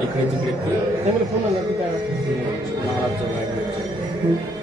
इकडे तिकडे फोन आला की काय महाराजच्या लायब्ररीचे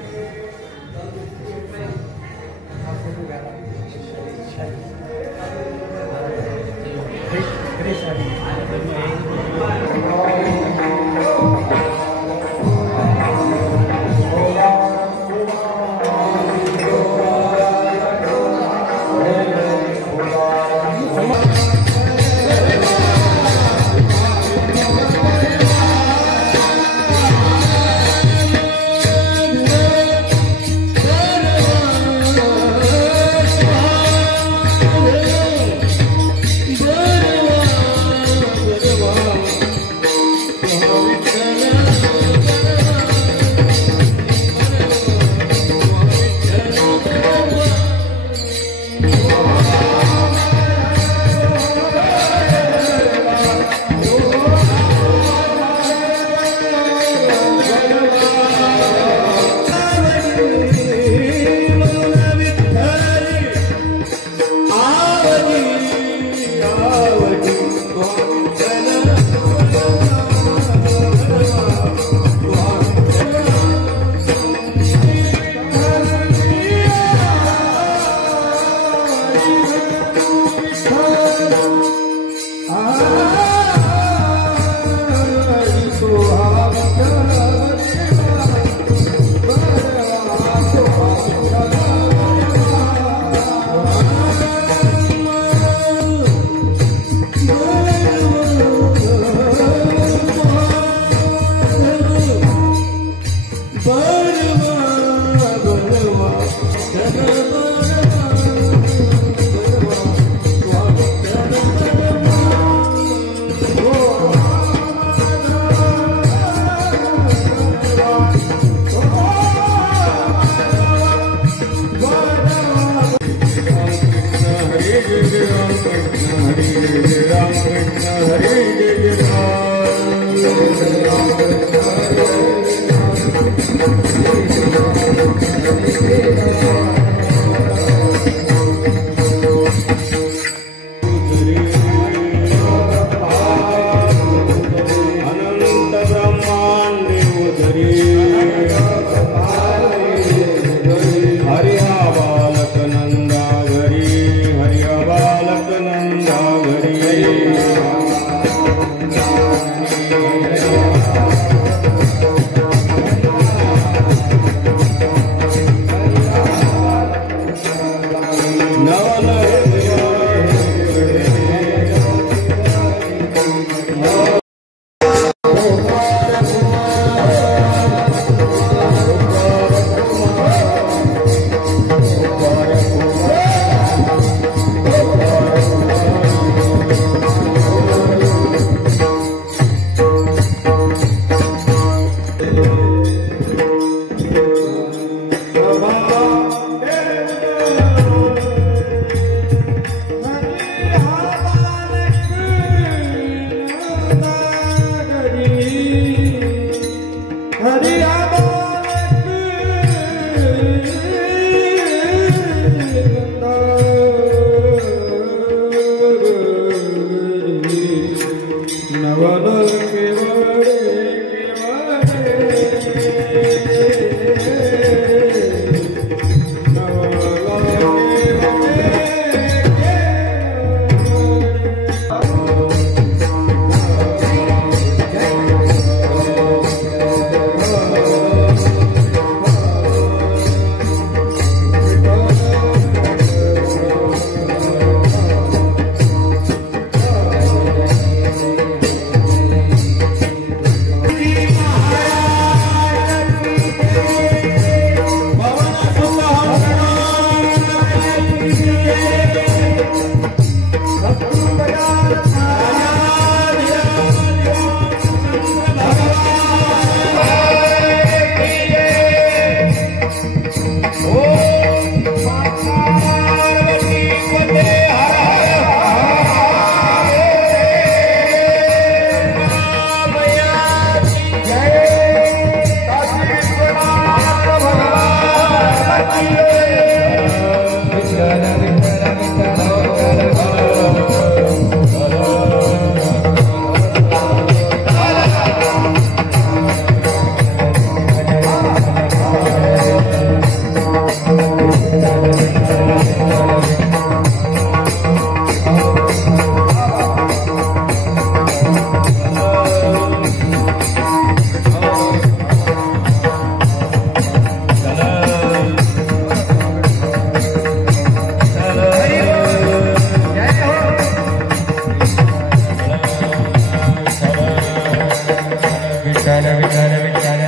विठ्ठल विठ्ठल विठ्ठल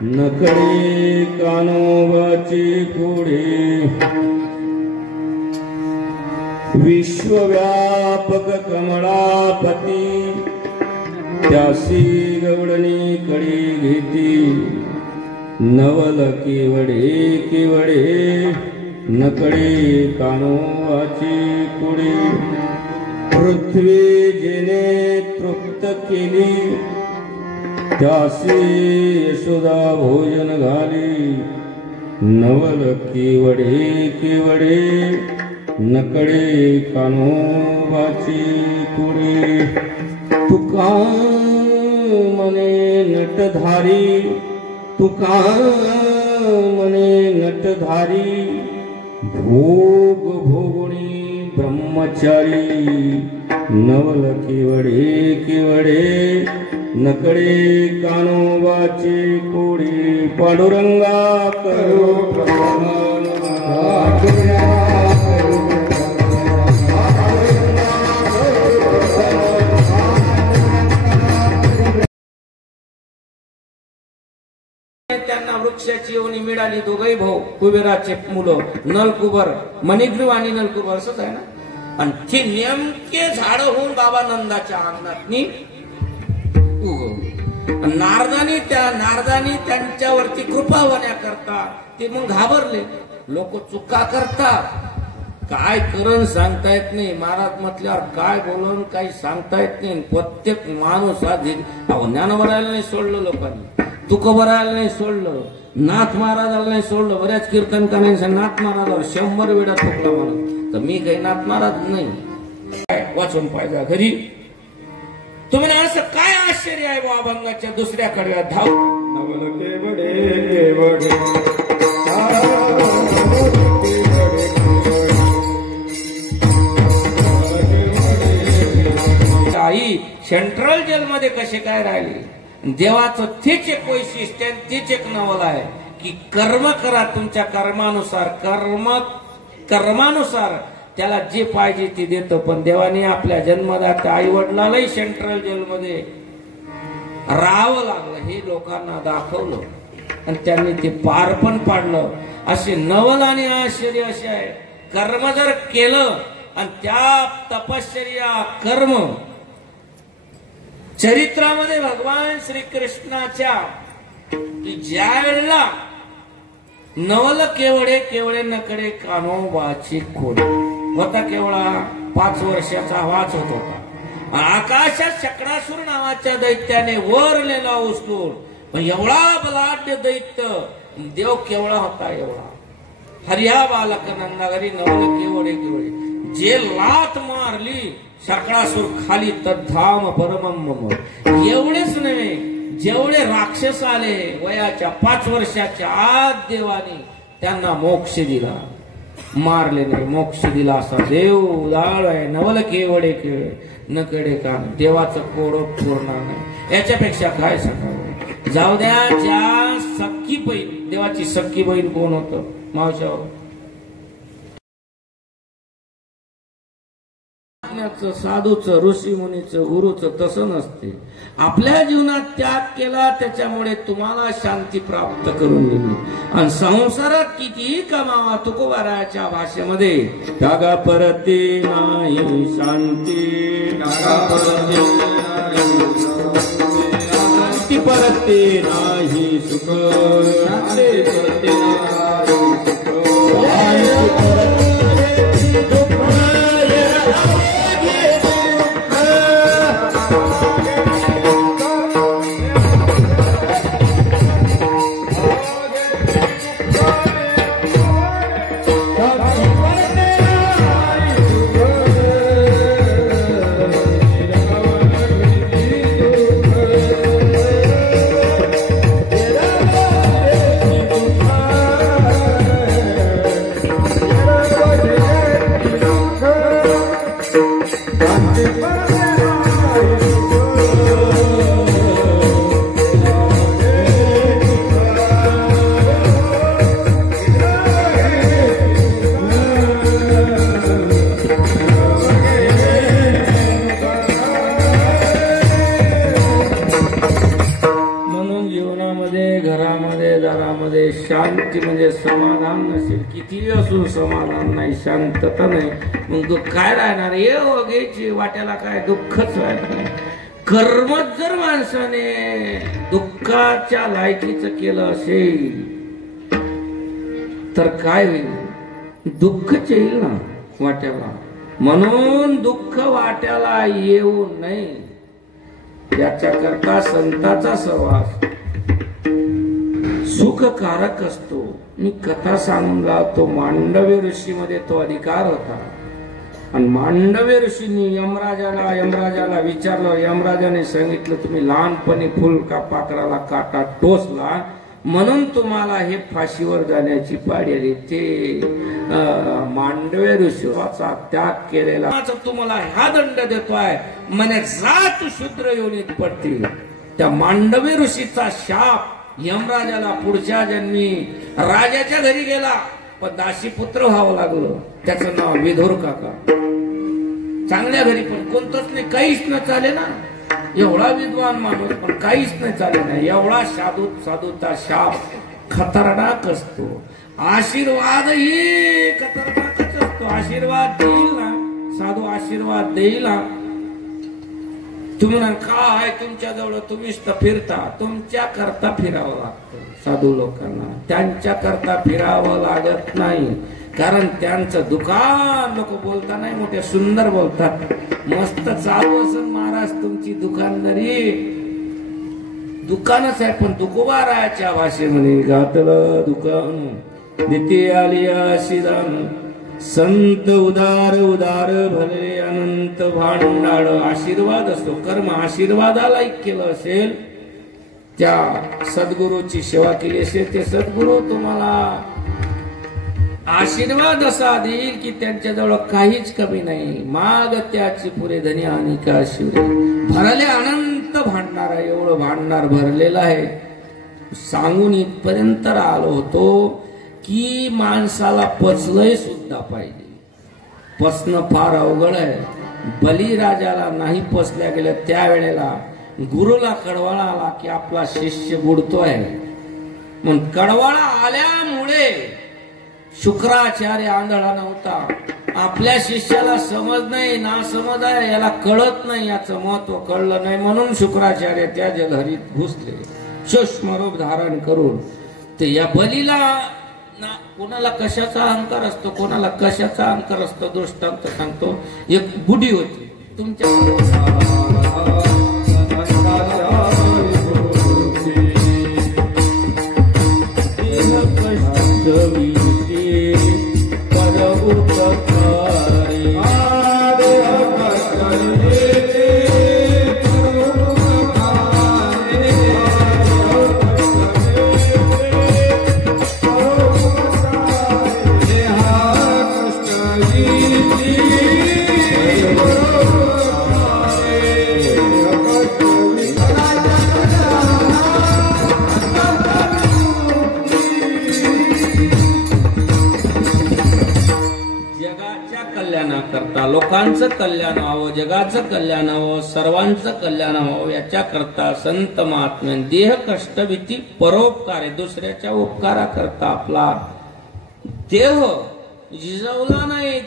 नकळे कानोबाची कोडे विश्वव्यापक कमळापती त्यासी गवडणी कडी घेती नवल केवडे केवडे नकळे कानोबाची कोडे पृथ्वी जेने तृप्त केली त्यासी यशोदा भोजन घाली नवल केवडे केवडे नकळे कानोबाची कुडे तुका मने नटधारी तुका मने नटधारी भोग भोगुणी ब्रह्मचारी नवल केवडे केवडे नकळे कानोबाची कोडी पांडुरंगा करो त्यांना वृक्षाची योनी मिळाली दोघही भाऊ कुबेराचे मुलं नलकुबर मणिग्रीव आणि नलकुबर असंच आहे ना आणि ती नेमके झाड होऊन बाबा नंदाच्या अंगणातनी नारदानी त्यांच्यावरती कृपा होण्याकरता ते मग घाबरले लोक चुका करतात काय करण सांगता येत नाही महाराज म्हटल्यावर काय बोलून काही सांगता येत नाही प्रत्येक माणूस ज्ञानोबरायला नाही सोडलं लोकांनी तुकोबरायला नाही सोडलं नाथ महाराजाला नाही सोडलं बऱ्याच कीर्तनकारांनी नाथ महाराजावर 100 वेळा थोपला म्हणून तर मी काही नाथ महाराज नाही वाचून पाहिजे घरी तुम्ही असं काय आश्चर्य आहे बा अभंगाच्या दुसऱ्या कडव्यात धाव नवल केवडे केवडे आई सेंट्रल जेलमध्ये कसे काय राहिले देवाचं तीच एक वैशिष्ट्य तीच एक नवल आहे की कर्म करा तुमच्या कर्मानुसार त्याला जे पाहिजे ते देतो पण देवाने आपल्या जन्मदात्या आई वडिलालाही सेंट्रल जेलमध्ये राहावं लागलं हे लोकांना दाखवलं आणि त्यांनी ते पार पण पाडलं असे नवल आणि आश्चर्य असे आहे कर्म जर केलं आणि त्या तपश्चर्या कर्म चरित्रामध्ये भगवान श्रीकृष्णाच्या ज्या वेळेला नवल केवडे केवळे नकडे कानोबाची खोड होता केवळा 5 वर्षाचा वाच होत होता आकाशात शकडासूर नावाच्या दैत्याने वर नेला उचलून पण एवढा बलाढ्य दैत्य देव केवळा होता एवढा हरिया बालक नंदागरी नवल केवडे केवळे जे लात मारली शकडासूर खाली तद्धाम परमम एवढेच नव्हे जेवढे राक्षस आले वयाच्या 5 वर्षाच्या आत देवाने त्यांना मोक्ष दिला मारले नाही मोक्ष दिला असा देव उदाळ आहे नवल केवडे केवळे नकडे कान देवाचं कोडं पूर्ण नाही याच्यापेक्षा काय सांगावं जाऊ द्या ज्या सख्खी बहीण देवाची सख्खी बहीण कोण होतं मावशावर साधूचं ऋषी मुनीचं गुरुचं तसं नसते आपल्या जीवनात त्याग केला त्याच्यामुळे तुम्हाला शांती प्राप्त करून दिली आणि संसारात कितीही कमावा तुकोबाराच्या भाषेमध्ये त्यागा परते नाही शांती शांती परते नाही सुख शांती परते नाही सुख शांती म्हणजे समाधान नसेल, किती असून समाधान नाही, शांतता नाही, मग दुःख काय राहणार? ये वगैची वाट्याला काय दुःखच राहणार. कर्मच जर माणसाने दुःखाच्या लायकीचं केलं असेल तर काय होईल? दुःखच येईल ना वाट्याला. म्हणून दुःख वाट्याला येऊ नये याच्याकरता संतांचा सहवास सुखकारक असतो. मी कथा सांगून राहतो, मांडव्य ऋषीमध्ये तो अधिकार होता. आणि मांडव्य ऋषींनी यमराजाला विचारलं. यमराजाने सांगितलं, तुम्ही लहानपणी फुल का पाखराला काटा टोचला म्हणून तुम्हाला हे फाशीवर जाण्याची पाळी आली. ते मांडव्य ऋषीचा त्याग केलेला तुम्हाला हा दंड देतोय म्हणे, जा तू शूद्र योनीत पडतील. त्या मांडव्य ऋषीचा शाप यमराजाला पुढच्या जन्मी राजाच्या घरी गेला, पण दासी पुत्र व्हावं लागलं. त्याचं नाव विधुर काका. चांगल्या घरी पण कोणतंच नाही, काहीच न चाले ना. एवढा विद्वान माणूस पण काहीच नाही चाले ना. एवढा साधूचा शाप खतरनाक असतो. आशीर्वादही खतरनाकच असतो. आशीर्वाद देईल ना साधू, आशीर्वाद देईल ना. तुम्ही काय तुमच्या जवळ तुम्हीच तर फिरता, तुमच्या करता फिरावं लागतं. साधू लोकांना त्यांच्या करता फिरावं लागत नाही, कारण त्यांचं दुकान लोक बोलता नाही मोठे सुंदर बोलतात. मस्त चालू असून महाराज तुमची दुकानदारी दुकानच आहे, पण दुकोबाराच्या भाषेमध्ये घातलं दुकान दिते आलिया शिदान. संत उदार उदार भले अनंत भांडाळ. आशीर्वाद असतो. कर्म आशीर्वादाला केलं असेल, त्या सद्गुरूची सेवा केली असेल, ते सद्गुरू तुम्हाला आशीर्वाद असा देईल की त्यांच्याजवळ काहीच कमी नाही. माग त्याची पुरे धनी आणि का शिवरे. भरले अनंत भांडार आहे, एवढं भांडार भरलेलं आहे. सांगून इथपर्यंत आलो होतो की माणसाला पचलंय सुद्धा पाहिजे. पचणं फार अवघड आहे. बलिराजाला नाही पचल्या गेलं, त्यावेळेला गुरुला कळवळा आला की आपला शिष्य बुडतोय. म्हणून कळवळा आल्यामुळे शुक्राचार्य आंधळा नव्हता. आपल्या शिष्याला समज नाही, ना समज आहे, याला कळत नाही, याचं महत्व कळलं नाही, म्हणून शुक्राचार्य त्या जलहरीत घुसले सूक्ष्म रूप धारण करून. ते या बलीला कोणाला कशाचा अहंकार असतो, कोणाला कशाचा अहंकार असतो. दृष्टांत सांगतो. एक बुढी होती तुमच्या लोकांचं कल्याण व्हावं, जगाचं कल्याण व्हावं, सर्वांचं कल्याण व्हावं याच्याकरता संत महात्म्याने देह कष्ट भीती परोपकार आहे. दुसऱ्याच्या उपकाराकरता आपला देह जिजवला नाही.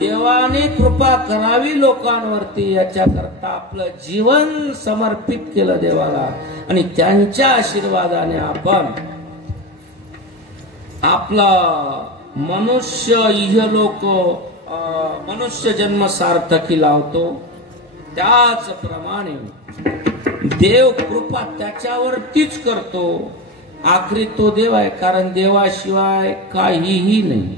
देवाने कृपा करावी लोकांवरती याच्याकरता आपलं जीवन समर्पित केलं देवाला. आणि त्यांच्या आशीर्वादाने आपण आपला मनुष्य इहलोक मनुष्य जन्म सार्थकी लावतो. त्याचप्रमाणे देव कृपा त्याच्यावरतीच करतो. आखरी तो देव आहे, कारण देवाशिवाय काहीही नाही.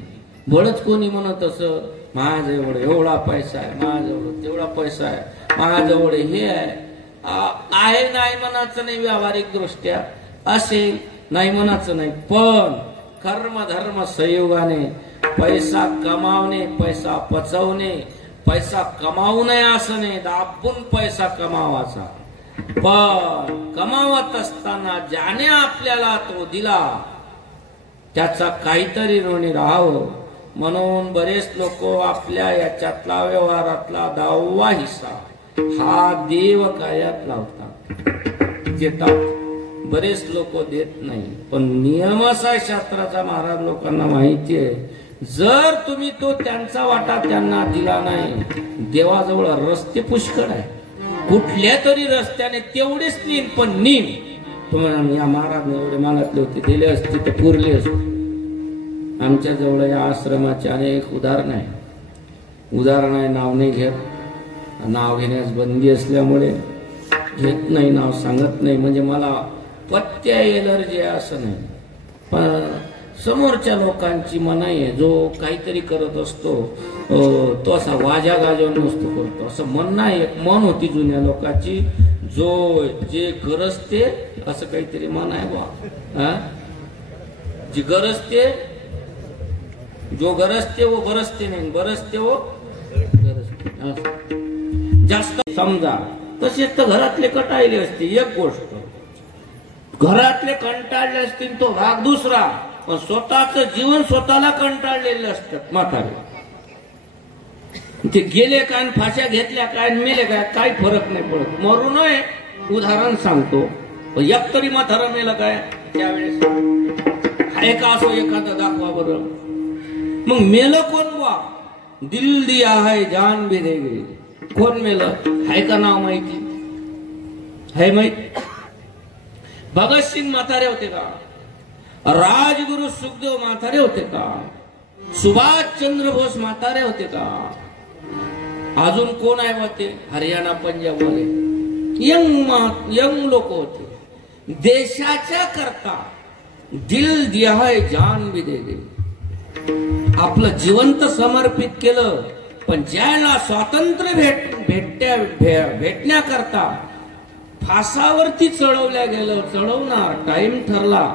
बळच कोणी म्हणत असं, माझ्याजवळ एवढा पैसा आहे, माझ्याजवळ तेवढा पैसा आहे, माझ्याजवळ हे आहे नाही म्हणायचं नाही. व्यावहारिक दृष्ट्या असेल नाही म्हणायचं नाही, पण कर्म धर्म संयोगाने पैसा कमावणे, पैसा पचवणे, पैसा कमावू नये असं नाही, दाबून पैसा कमावाचा. पण कमावत असताना ज्याने आपल्याला तो दिला त्याचा काहीतरी ऋणी राहावं. म्हणून बरेच लोक आपल्या याच्यातला व्यवहारातला 10वा हिस्सा हा देव कार्यात लावतात, देतात. बरेच लोक देत नाही, पण नियम असा आहे शास्त्राचा, महाराज लोकांना माहिती आहे, जर तुम्ही तो त्यांचा वाटा त्यांना दिला नाही, देवाजवळ रस्ते पुष्कळ आहे, कुठल्या तरी रस्त्याने तेवढेच नीन, पण नीन तुम्हाला या महाराजने एवढे मागितले होते, दिले असते तर पुरले असते. आमच्या जवळ या आश्रमाचे अनेक उदाहरण आहे. उदाहरण आहे, नाव नाही घेत, नाव घेण्यास बंदी असल्यामुळे घेत नाही, नाव सांगत नाही, म्हणजे मला पत्त्या एलर्जी आहे असं नाही, पण समोरच्या लोकांची मनाई आहे, जो काहीतरी करत असतो तो असा वाजा गाजवून नसतो करतो, असं म्हणणं आहे. एक मन होती जुन्या लोकांची, जो जे गरजते असं काहीतरी मन आहे बा, जी गरजते, जो गरजते वो बरसते नाही, बरसते वो गरजते. जास्त समजा तसेच तर घरातले कटाळले असते. एक गोष्ट, घरातले कंटाळले असतील तो भाग दुसरा, पण स्वतःच जीवन स्वतःला कंटाळलेले असतात म्हातारे. ते गेले काय, फाश्या घेतल्या काय, मेले काय, काही फरक नाही पडत. मरू नये, उदाहरण सांगतो. एक तरी म्हातारा मेलं काय त्यावेळेस, आहे का असो एखादा दाखवा बरं. मग मेलं कोण बा? दिल दिया है जान भी दे गई. कोण मेलं? आहे का नाव माहिती? है माहित? भगतसिंग म्हातारे होते का? राजगुरु सुखदेव म्हातारे होते का? सुभाष चंद्र बोस म्हातारे होते का? अजून कोण आहे बा? ते हरियाणा पंजाब वाले यंग लोक होते. देशाच्या करता दिल दिया है जान भी दे गई. आपलं जिवंत समर्पित केलं, पण ज्याला स्वातंत्र्य भेटण्याकरता फासावरती चढवल्या गेलं, चढवणार टाइम ठरला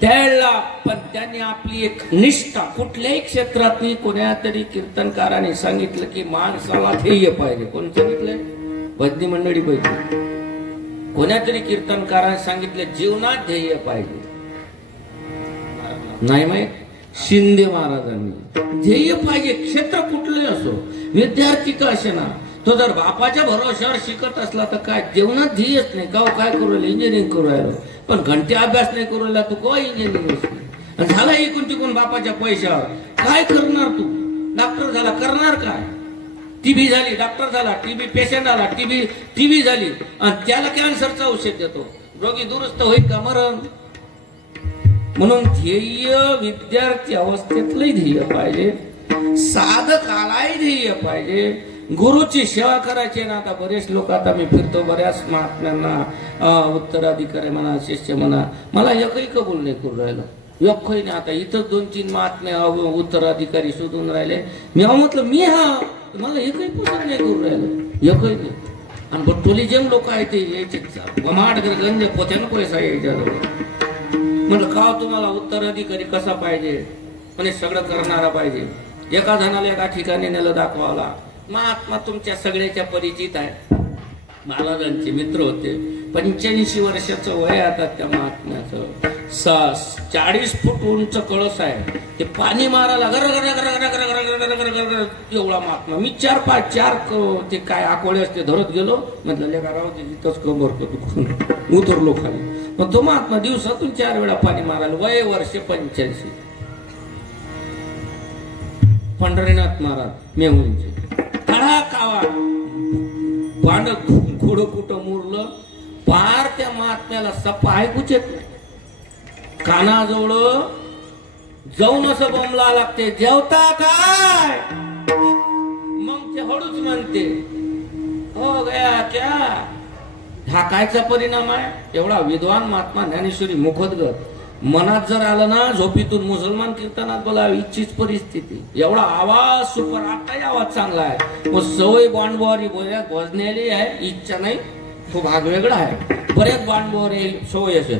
त्यावेळेला, पण त्यांनी आपली एक निष्ठा, कुठल्याही क्षेत्रात कोण्या तरी कीर्तनकाराने सांगितलं की माणसाला ध्येय पाहिजे. कोण सांगितलंय? भजनी मंडळी पैकी कोण्या तरी कीर्तनकाराने सांगितलं जीवनात ध्येय पाहिजे. नाही माहित? शिंदे महाराजांनी ध्येय पाहिजे, क्षेत्र कुठले असो, विद्यार्थी का असे ना, तो जर बापाच्या भरोश्यावर शिकत असला तर काय जीवनात ध्येयच नाही का? काय करू राहिलं? इंजिनिअरिंग करू राहिलो, पण घंटे अभ्यास नाही करू राहिला तू, काय इंजिनिअरिंग झाला? इकून तिकून बापाच्या पैशावर काय करणार तू? डॉक्टर झाला, करणार काय? टीबी झाली, डॉक्टर झाला, टीबी पेशंट आला, टीबी झाली आणि त्याला कॅन्सरचं औषध देतो, रोगी दुरुस्त होईल का? मरण. म्हणून ध्येय विद्यार्थी अवस्थेतलंही ध्येय पाहिजे, साधकालाही ध्येय पाहिजे, गुरुची सेवा करायची ना. आता बरेच लोक, आता मी फिरतो बऱ्याच महात्म्यांना, उत्तराधिकारी म्हणा, शिष्य म्हणा, मला एकही कबूल नाही करू राहिलं, एकही नाही. आता इथं 2-3 महात्मे उत्तराधिकारी शोधून राहिले. मी म्हटलं मी मला एकही पसंत नाही करू राहिलं, एकही नाही. आणि बट्टोली जेम लोक आहेत ते यायचे गमाट गंज पोत्यानं पैसा यायच्याजवळ. म्हटलं का तुम्हाला उत्तराधिकारी कसा पाहिजे? म्हणे सगळं करणारा पाहिजे. एका जणाला एका ठिकाणी नेलं दाखवाला, महात्मा तुमच्या सगळ्याच्या परिचित आहे, महाराजांचे मित्र होते. 85 वर्षाचं वय आता त्या महात्म्याचं. 40 फूट उंच कळस आहे, ते पाणी मारायला गर एवढा महात्मा. मी 4 ते काय आकोळे असते धरत गेलो. म्हटलं लेका राव तिथंच कबर उतरलो खाली. मग तो महात्मा दिवसातून 4 वेळा पाणी मारायला, वय वर्ष 85. पंढरीनाथ महाराज मेहुणचे तळा कावा पांड घोडं कुठं मुरलं, पार त्या महात्म्याला सप्पा ऐकूच येत नाही. कानाजवळ जाऊन असं बोंबला लागते, जेवता काय? मग ते हळूच म्हणते, हो गया क्या? हा कायचा परिणाम आहे? एवढा विद्वान महात्मा ज्ञानेश्वरी मुखोद्गत. मनात जर आलं ना, झोपीतून मुसलमान कीर्तनात बोला, इच्छीच परिस्थिती. एवढा आवाज सुपर, आताही आवाज चांगला आहे. मग सवय बांडबोरी बऱ्याच भजनेली आहे, इच्छा नाही, तो भाग वेगळा आहे. बऱ्याच बांडबोरी सवय असेल,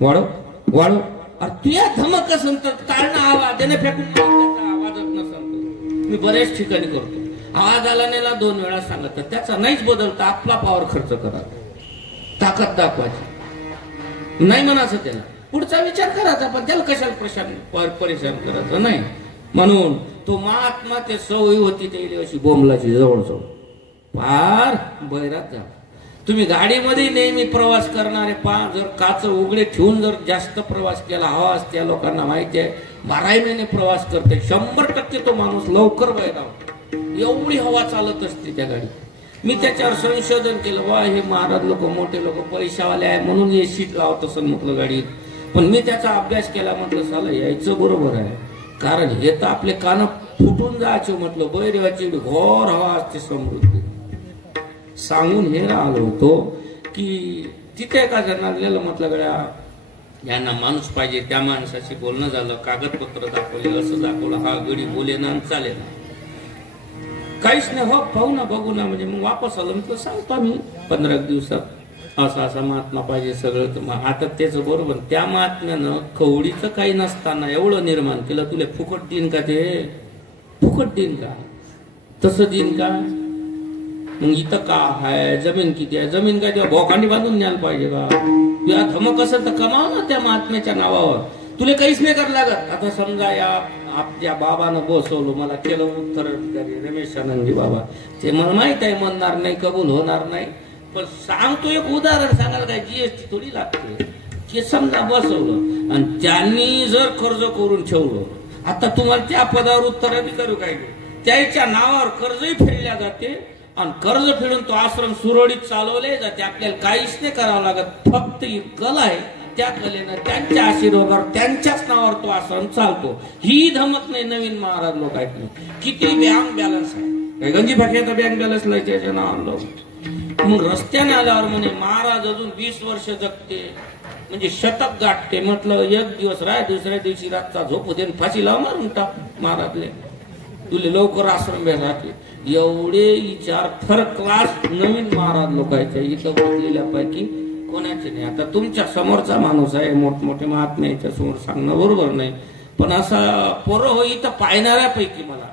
वाढव वाढव. अरे तुया धमक असेल तर टाळणं आवाज त्याने फेकून आवाजच नसेल. मी बऱ्याच ठिकाणी करतो, आवाज आला नेला 2 वेळा सांगत, त्याचा नाहीच बदलता आपला पावर खर्च करा, ताकद दाखवायची नाही म्हणायचं, त्याला पुढचा विचार करायचा, पण त्याला कशाला परेशान करायचं नाही. म्हणून तो महात्मा ते सवयी होती त्याला अशी बोंबलाची जवळजवळ पार बैरात जा. तुम्ही गाडीमध्ये नेहमी प्रवास करणारे पहा, जर काच उघडे ठेवून जर जास्त प्रवास केला हवा त्या लोकांना माहिती आहे 12 महिने प्रवास करते 100% तो माणूस लवकर बाहेर आवतो. एवढी हवा चालत असते त्या गाडीत. मी त्याच्यावर संशोधन केलं, वा हे महाराज लोक मोठे लोक पैशावाले आहे म्हणून हे सीट लावत असं म्हटलं गाडीत. पण मी त्याचा अभ्यास केला, म्हटलं साला यायचं बरोबर आहे, कारण हे तर आपले कान फुटून जायचे. म्हटलं बैरेवाची घोर हवा असते समृद्धी. सांगून हे आलो होतो की तिथे एका जणाला म्हटलं गड्या यांना माणूस पाहिजे, त्या माणसाशी बोलणं झालं, कागदपत्र दाखवले, असं दाखवलं, हा गडी बोले ना चालेल काहीच नाही, हो पाहू ना बघू ना. म्हणजे मग वापस आलो, म्हटलं सांगतो मी 15 दिवसात असा असा महात्मा पाहिजे सगळं. आता त्याच बरोबर त्या महात्म्यानं कवडीचं काही नसताना एवढं निर्माण केलं, तुला फुकट देईन का ते? फुकट देईन का? तसं देईन का? मग इथं का आहे, जमीन किती आहे, जमीन काय तेव्हा भोकांडी बांधून न्यायला पाहिजे का? तुला धमक असेल तर कमाव ना त्या महात्म्याच्या नावावर, तुला काहीच नाही करायला लागत. आता समजा या आपल्या बाबानं बसवलं, मला केलं उत्तराधिकारी रमेश आनंदजी बाबा, ते मला माहित आहे म्हणणार नाही, कबूल होणार नाही, पण सांगतो एक उदाहरण सांगायला, काय जीएसटी थोडी लागते. ते समजा बसवलं आणि त्यांनी जर कर्ज करून ठेवलं, आता तुम्हाला त्या पदावर उत्तराधिकारी काय त्याच्या नावावर कर्जही फेडल्या जाते आणि कर्ज फेडून तो आश्रम सुरळीत चालवले जाते. आपल्याला काहीच नाही करावं लागत, फक्त ही कला आहे, त्या कलेनं त्यांच्या आशीर्वादावर त्यांच्याच नावावर तो आश्रम चालतो. ही धमक नाही नवीन महाराज लोक आहेत. किती बँक बॅलन्स आहे, गंजी फाक्याचा बँक बॅलन्स त्याच्या नावावर. मग रस्त्याने आल्यावर म्हणे महाराज अजून 20 वर्ष जगते, म्हणजे शतक गाठते. म्हटलं एक दिवस राय, दुसऱ्या दिवशी रातचा झोप होते, फाशी लाव मारून टाक महाराजले, तुले लवकर आश्रम राहते. एवढे विचार थर्ड क्लास नवीन महाराज लोकांच्या इथं बसलेल्या पैकी कोणाचे नाही. आता तुमच्या समोरचा माणूस आहे, मोठमोठे महात्मे याच्या समोर सांगणं बरोबर नाही, पण असा पोरं हो इथं पाहणाऱ्यापैकी मला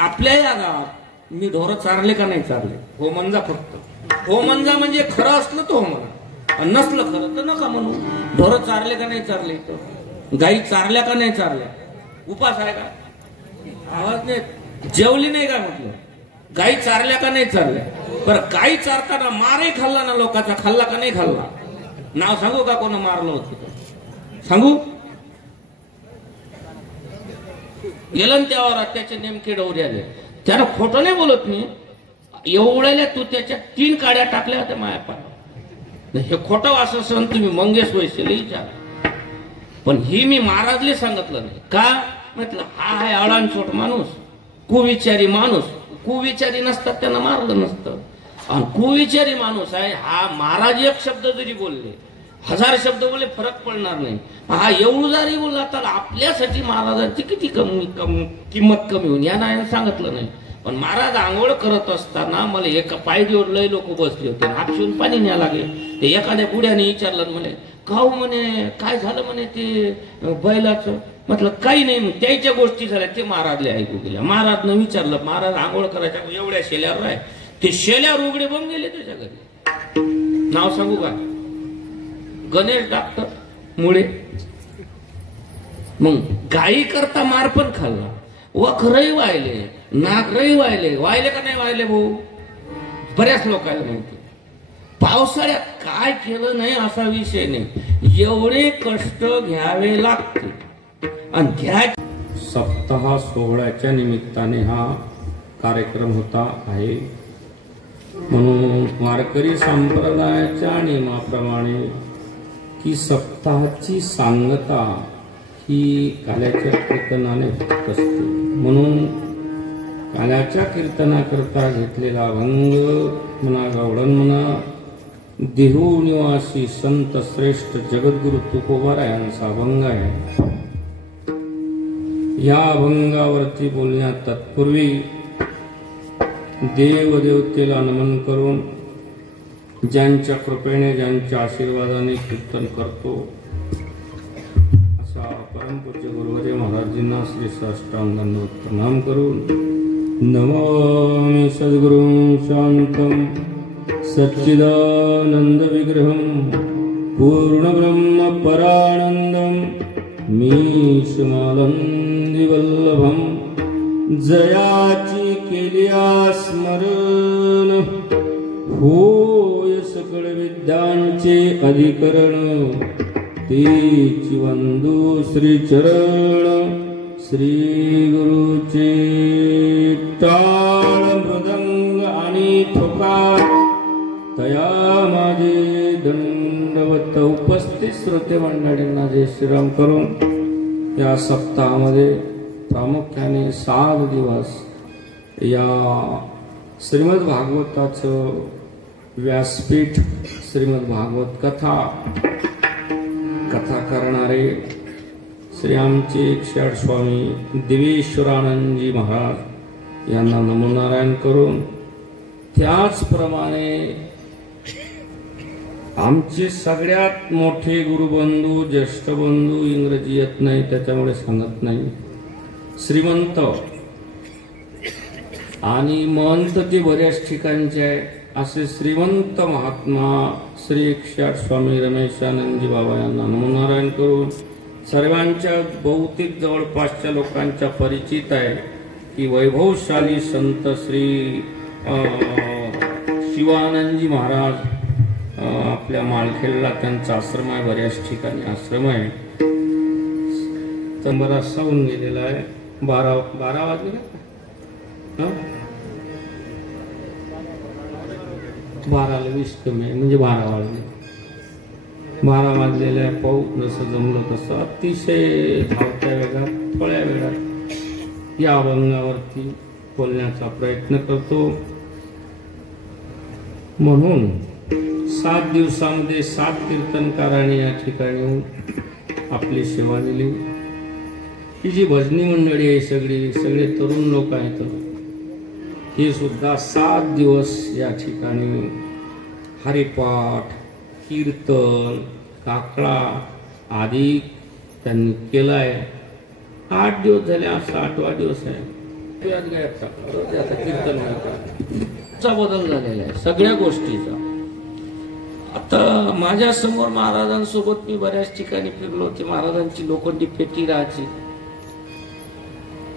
आपल्या या गावात मी ढोरं चारले का नाही चारले? हो म्हणजा, फक्त हो म्हणजा, म्हणजे खरं असलं तर हो म्हणा, नसलं खरं तर नका म्हणू. ढोरं चारले का नाही चारले? इथं गाई चारल्या का नाही चारल्या? उपास आहे का? आवाज नाही, जेवली नाही का? म्हटलं गाई चारल्या का नाही चारल्या? बरं गाई चारताना मारही खाल्ला ना लोकांचा, खाल्ला का नाही खाल्ला? नाव सांगू का कोण मारलं होतं? सांगू? गेलं त्यावर त्याचे नेमके डोरे आले. त्यानं खोटं नाही बोलत मी, एवढ्याला तू त्याच्या 3 काड्या टाकल्या होत्या मायापाय. हे खोटं असं सण तुम्ही मंगेश वैश्यला विचार, पण ही मी महाराजले सांगितलं नाही का? म्हटलं हा आहे अडाणचोट माणूस, कुविचारी माणूस. कुविचारी नसतात त्यांना मारलं नसतं, आणि कुविचारी माणूस आहे हा. महाराज एक शब्द जरी बोलले, 1000 शब्द बोलले, फरक पडणार नाही. हा एवढं जरी बोलला तर आपल्यासाठी महाराजांची किती किंमत कमी होईल या नाही सांगितलं नाही. पण महाराज आंघोळ करत असताना मला एका पायरीवर लय लोक बसले होते, हापशून पाणी न्यायला लागले. ते एखाद्या बुड्याने विचारलं, म्हणे काहू, म्हणे काय झालं, म्हणे ते बैलाचं. म्हटलं काही नाही. मग त्याच्या गोष्टी झाल्या ते महाराजले ऐकू गेल्या. महाराजनं विचारलं, महाराज आंघोळ करायच्या एवढ्या शेल्यावर आहे, ते शेल्यावर उघडे बंग गेले त्याच्या घरी. नाव सांगू का? गणेश डॉक्टर मुळे. मग गायी करता मार पण खाल्ला, वखरही वाहिले, नागरही वाहिले. वाहिले का नाही वाहिले भाऊ? बऱ्याच लोकांना माहिती. पावसाळ्यात काय केलं नाही असा विषय नाही, एवढे कष्ट घ्यावे लागते. आणि घ्या सप्ताह सोहळ्याच्या निमित्ताने हा कार्यक्रम होता आहे. म्हणून वारकरी संप्रदायाच्या नियमाप्रमाणे की सप्ताहाची सांगता ही काल्याच्या कीर्तनाने होत असते. म्हणून काल्याच्या कीर्तनाकरता घेतलेला अभंग म्हणा, गवळण म्हणा, देहू निवासी संत श्रेष्ठ जगद्गुरु तुकोबारायांचा अभंग आहे. या अभंगावरती बोलण्यात तत्पूर्वी देवदेवतेला नमन करून ज्यांच्या कृपेने, ज्यांच्या आशीर्वादाने कीर्तन करतो असा परमपूज्य गुरुवर्य महाराजांना श्री साष्टांग प्रणाम करून नमामि सद्गुरुं शांतं सच्चिदानंद विग्रहं पूर्णब्रह्म परानंदं मीशमालंदी वल्लभं. जयाची केलिया स्मरण हो विद्यांचे अधिकरण तेच वंदू श्री चरण श्री गुरुचे टाळ मृदंग आणि ठोका तया माझे दंडवत. उपस्थित श्रोते मंडळींना जय श्रीराम करून या सप्ताहामध्ये प्रामुख्याने 7 दिवस या श्रीमद भागवताचं व्यासपीठ श्रीमद भागवत कथा करणारे श्री आमचे 108 स्वामी दिवेश्वरानंदजी महाराज यांना नमो नारायण करून, त्याचप्रमाणे आमचे सगळ्यात मोठे गुरुबंधू ज्येष्ठ बंधू, इंग्रजी येत नाही त्याच्यामुळे सांगत नाही, श्रीमंत आणि महंत ते बऱ्याच ठिकाणचे आहे असे श्रीमंत महात्मा श्री 108 स्वामी रमेशानंदजी बाबा यांना नमो नारायण करून, सर्वांच्या बहुतेक जवळपासच्या लोकांच्या परिचित आहे की वैभवशाली संत श्री शिवानंदजी महाराज आपल्या माळखेडला त्यांचा आश्रम आहे, बऱ्याच ठिकाणी आश्रम आहे. तर बराचसा होऊन गेलेला आहे. 12 वाजले का? 12ला 20 कमी आहे, म्हणजे 12 वाजले. 12 वाजलेले आहे. पाहू जसं जमलं तसं अतिशय धावत्या वेगात थोड्या वेळात या अभंगावरती बोलण्याचा प्रयत्न करतो. म्हणून 7 दिवसांमध्ये 7 कीर्तनकारांनी या ठिकाणी आपली सेवा दिली. ही जी भजनी मंडळी आहे सगळे तरुण लोक आहेत, हे सुद्धा 7 दिवस या ठिकाणी हरिपाठ, कीर्तन, काकडा आदी त्यांनी केलाय. 8 दिवस झाले, आज 8वा दिवस आहे. कीर्तन बदल झालेला आहे सगळ्या गोष्टीचा. आता माझ्या समोर महाराजांसोबत मी बऱ्याच ठिकाणी फिरलो होते. महाराजांची लोखंडी पेटी राहायची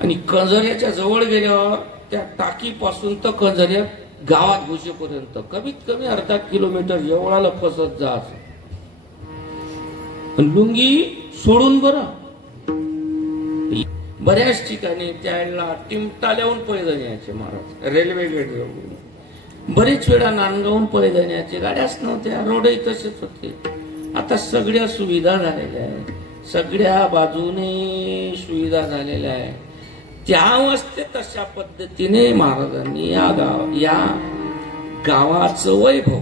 आणि कंजऱ्याच्या जवळ गेल्यावर त्या टाकीपासून तर कंजऱ्या गावात घुसेपर्यंत कमीत कमी अर्धा किलोमीटर एवढा लपसत जायचं. लुंगी सोडून बरं बऱ्याच ठिकाणी त्याला टिमटाल्याहून पैदल यायचे महाराज. रेल्वे गेट जवळ बरेच वेळा नांदगावून पैदल यायचे. गाड्याच नव्हत्या, रोडही तसेच होते. आता सगळ्या सुविधा झालेल्या आहे, सगळ्या बाजूने सुविधा झालेल्या आहे. त्या अवस्थेत तशा पद्धतीने महाराजांनी या गावाचं वैभव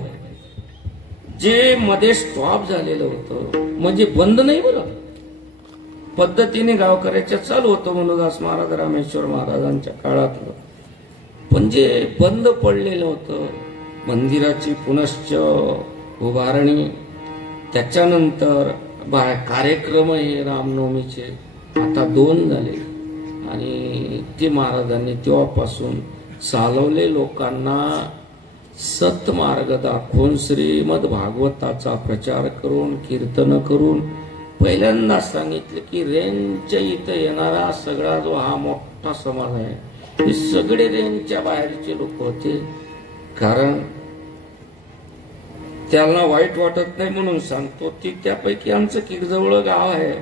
जे मध्ये स्टॉप झालेलं होतं, म्हणजे बंद नाही बरं, पद्धतीने गावकऱ्याच्या चालू होतं. मनोदास महाराज, रामेश्वर महाराजांच्या काळातलं, पण जे बंद पडलेलं होतं मंदिराची पुनश्च उभारणी, त्याच्यानंतर कार्यक्रम हे रामनवमीचे आता 2 झाले आणि ते महाराजांनी तेव्हापासून चालवले. लोकांना सत्मार्ग दाखवून श्रीमद भागवताचा प्रचार करून, कीर्तन करून पहिल्यांदा सांगितलं की रेंजच्या इथं येणारा सगळा जो हा मोठा समाज आहे, हे सगळे रेंजच्या बाहेरचे लोक होते. कारण त्याला वाईट वाटत नाही म्हणून सांगतो की त्यापैकी आमचं किरजवळ गाव आहे.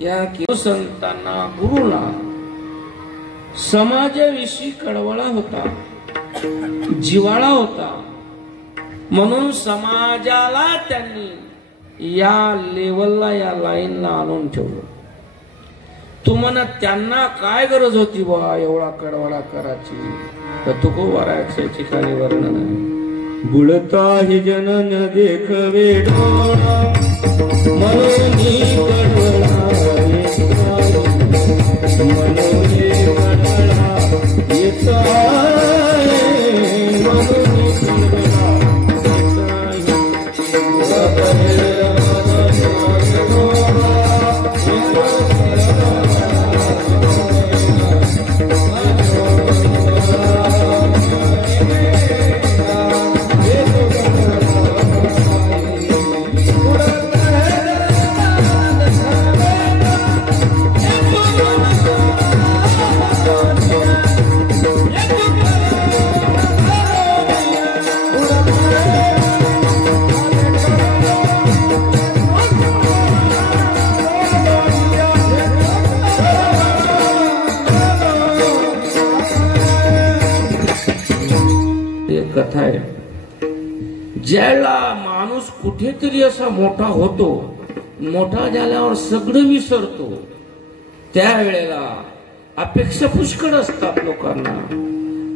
या संतांना, गुरुला समाजाविषयी कळवळा होता, जिव्हाळा होता. म्हणून समाजाला त्यांनी या लेवलला, या लाईनला आणून ठेवलं. तुम्हाला त्यांना काय गरज होती बा एवढा कळवळा करायची, तर तुकोबाराच्या ठिकाणी वर्णन आहे. बुडता हि जनन देखवे डोळा, मनोनी कळवळा मनोनी कळवळा येता, मनोनी कळवळा Let's go. ज्याला माणूस कुठेतरी असा मोठा होतो, मोठा झाल्यावर सगळं विसरतो, त्यावेळेला अपेक्षा पुष्कळ असतात लोकांना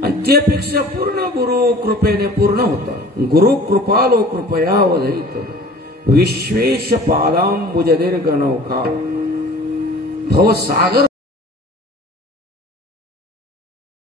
आणि ती अपेक्षा पूर्ण गुरु कृपेने पूर्ण होतात. गुरु कृपालो कृपया वदयित विश्वेश पादांबुज दीर्घ नौका भवसागर